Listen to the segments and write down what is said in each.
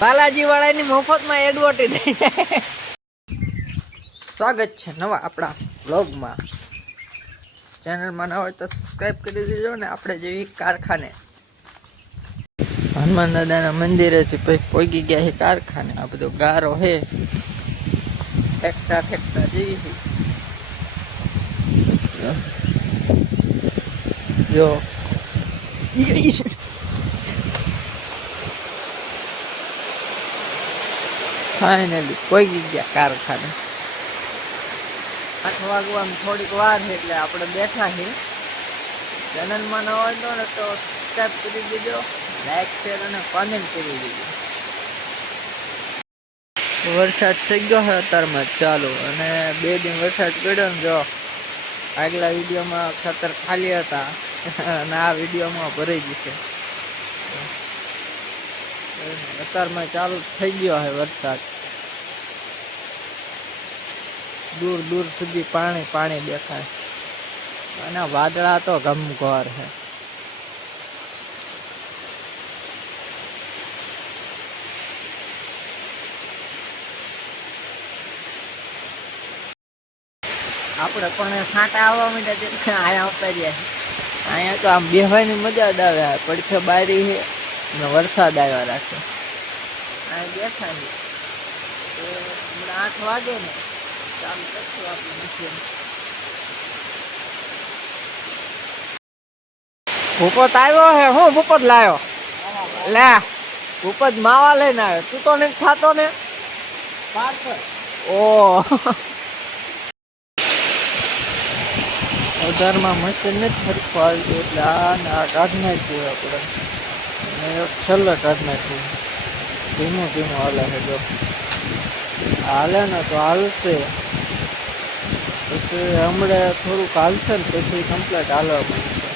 બાલાજી વાળાની મફતમાં એડવર્ટાઈઝ. સ્વાગત છે નવા આપણા વ્લોગમાં. ચેનલમાં ના હોય તો સબસ્ક્રાઈબ કરી દેજો ને. આપણે જેવી કારખાને હનુમાન દાદાના મંદિરેથી પછી પોગી ગયા છે કારખાને. આ બધો ગારો હે ઠેકતા ઠેકતા જેવી જો ફાઇનલી પોગી ગયા કારખાને. 8 વાગવામાં થોડીક વાર છે એટલે આપણે બેઠા છીએ. ચેનલમાં ન હોય તો સબસ્ક્રાઈબ કરી દેજો, લાઈક શેર અને કોમેન્ટ કરી દેજો. વરસાદ થઈ ગયો છે અત્યારમાં ચાલુ, અને 2 દિન વરસાદ પડ્યો ને. જો આગલા વિડીયોમાં ખેતર ખાલી હતા અને આ વિડીયોમાં ભરાઈ જશે. અત્યારમાં ચાલુ થઈ ગયો છે વરસાદ. દૂર દૂર સુધી પાણી પાણી દેખાય અને વાદળા તો ગમગોર છે. આપણે પણ સાંટા આવવા માંડ્યા છે. અહીંયા આવતા રહ્યા. અહીંયા તો આમ બેહવાની મજા જ આવે. પડખે બારી છે અને વરસાદ આવ્યા રાખે. અહીંયા બેઠા છે. 8 વાગે ને ચાલુ કરશું આપણે મશીન. ભૂપત આવ્યો હે. હું ભૂપત લાવ્યો? લે ભૂપત માવા લઈને આવ્યો. તું તો નથી ખાતો ને? ઓ ઉધારમાં મશીન નથી ફરતું આવતું એટલે આ કાઢ નાખ્યું આપણે. છેલ્લે કાઢ નાખ્યું. ધીમું ધીમું હાલે છે. જો હાલે ને તો હાલશે, પછી હમણાં થોડુંક હાલશે ને પછી કમ્પ્લીટ હાલવા માંડશે.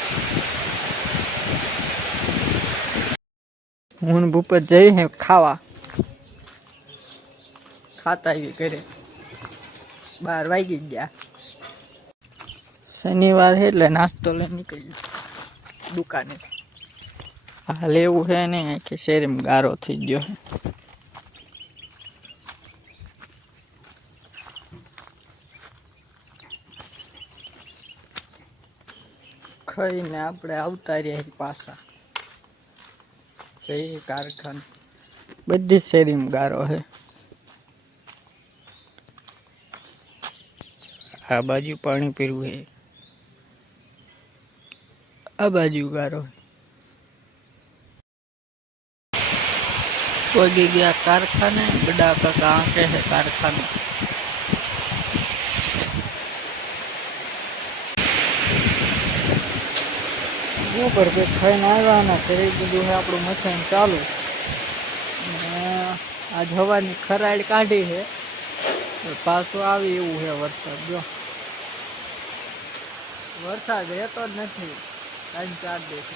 હું ભૂપત જઈ હે ખાવા. ખાતા આવી ઘરે 12 વાગી ગયા. શનિવાર છે એટલે નાસ્તો લઈને નીકળી દુકાને. હાલ એવું છે ને કે શેરીમાં ગારો થઈ ગયો છે. ખાઈને આપણે આવતા રહ્યા પાછા જઈએ કારખાને. બધી શેરીમાં ગારો છે. આ બાજુ પાણી પીરું છે, આ બાજુ ગારો. પહોંચી ગયા કારખાને. બડા કાકા આંકે છે કારખાને. ઉપર કે ખાઈને આવ્યા ને કરી દીધું છે આપણું મશીન ચાલુ. આ હવાની ખરાડ કાઢી છે. પાછું આવી એવું છે વરસાદ. જો વરસાદ રહેતો જ નથી 3-4 દિવસ.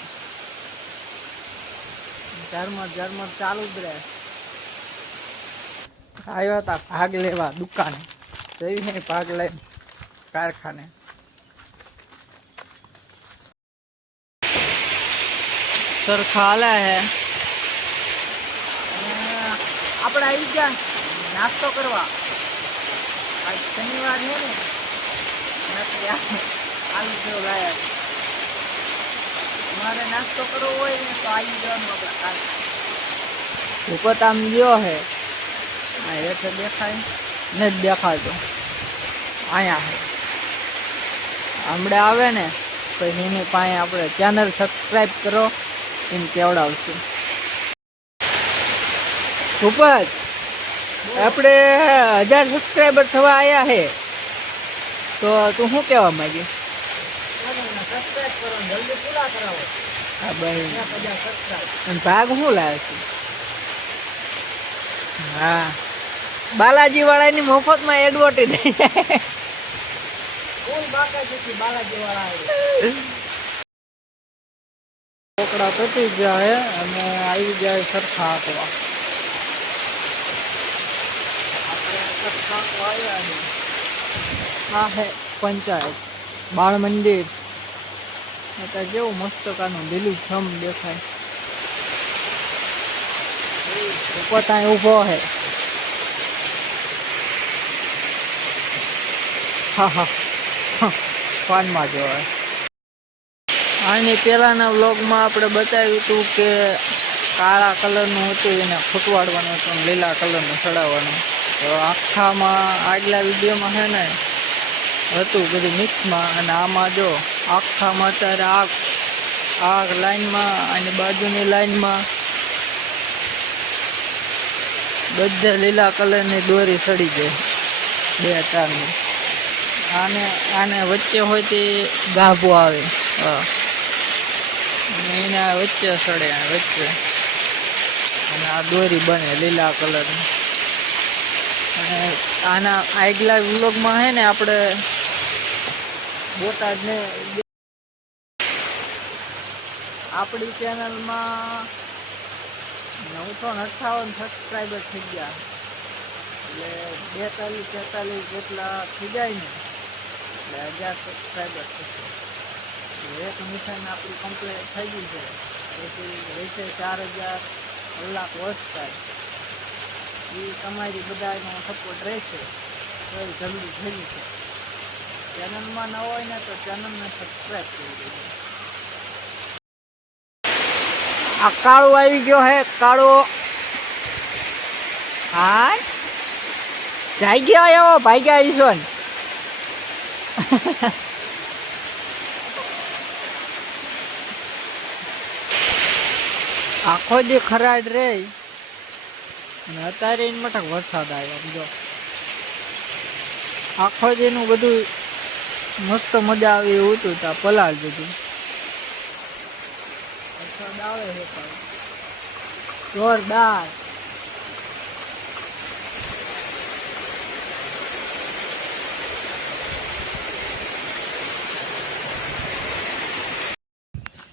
ઝરમર ચાલુ જ રહે. આવ્યા હતા ભાગ લેવા દુકાને. જઈને ભાગ લઈને કારખાને. સરખા હાલે છે. આપણે આવી ગયા નાસ્તો કરવા. આજ શનિવાર છે ને આલુ સેવ લાયા. તમારે નાસ્તો કરવો હોય ને તો આવી જવાનું આપણા કારખાને. ભૂપત આમ ગયો છે. આ હેઠે દેખાય નથી દેખાતો. અહીંયા છે. હમણાં આવે ને પછી એની પાસે આપણે ચેનલ સબસ્ક્રાઈબ કરો એમ કેવડાવશું. ભૂપત આપણે 1000 સબસ્ક્રાઈબર થવા આવ્યા છે તો તું શું કહેવા માંગી? હા ભાઈ. ભાગ શું લાવે છે? હા બાલાજી વાળાની મફતમાં એડવર્ટાઈઝ. છોકરા પતી જાય અને આવી જાય સરખા આપવા. આ હે પંચાયત બાળ મંદિર. અત્યારે જેવું મસ્ત કાનું લીલું છમ દેખાય. ભૂપત અહીં ઊભો હે. હા હા ફોનમાં જોવે. આની પહેલાંના વ્લોગમાં આપણે બતાવ્યું હતું કે કાળા કલરનું હતું એને ફૂટવાડવાનું હતું અને લીલા કલરનું ચડાવવાનું. તો આખામાં આગલા વિડીયોમાં છે ને હતું બધું મિક્સમાં, અને આમાં જો આખામાં અત્યારે આ લાઈનમાં અને બાજુની લાઈનમાં બધે લીલા કલરની દોરી ચડી જાય, 2 તારની. આને વચ્ચે હોય તે ગાભો આવે, હા, એના વચ્ચે ચડે વચ્ચે, અને આ દોરી બને લીલા કલરની. અને આના આગલા વ્લોગમાં છે ને આપણે બોટાદને આપણી ચેનલમાં 958 સબસ્ક્રાઈબર થઈ ગયા, એટલે 42-43 જેટલા થઈ જાય ને એટલે 1000 સબસ્ક્રાઈબર થશે. એક મિશન આપણી કમ્પ્લીટ થઈ ગઈ છે. પછી રહેશે 4000 કલાક વોચ થાય. એ તમારી બધાનો સપોર્ટ રહેશે તો એ જલ્દી થઈ જશે. ચેનલમાં ન હોય ને તો ચેનલને સબસ્ક્રાઈબ કરી દેજો. આ કાળો આવી ગયો હે, કાળો. હા જાય ગયો એવો ભાગ્યા ઈસોન. આખો દી ખરાડ રે, અને અત્યારે એની મટક વરસાદ આવ્યો. જો આખો દીનું બધું મસ્ત મજા આવી એવું હતું, ત્યાં પલાળ દીધું. વરસાદ આવે છે પણ જોરદાર.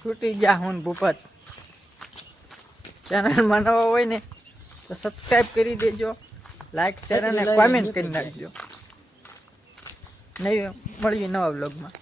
છૂટી જા હું ભૂપત. ચેનલમાં નવા હોય ને તો સબસ્ક્રાઈબ કરી દેજો, લાઈક શેર અને કોમેન્ટ કરી નાખજો. નહીં મળીએ નવા બ્લોગમાં.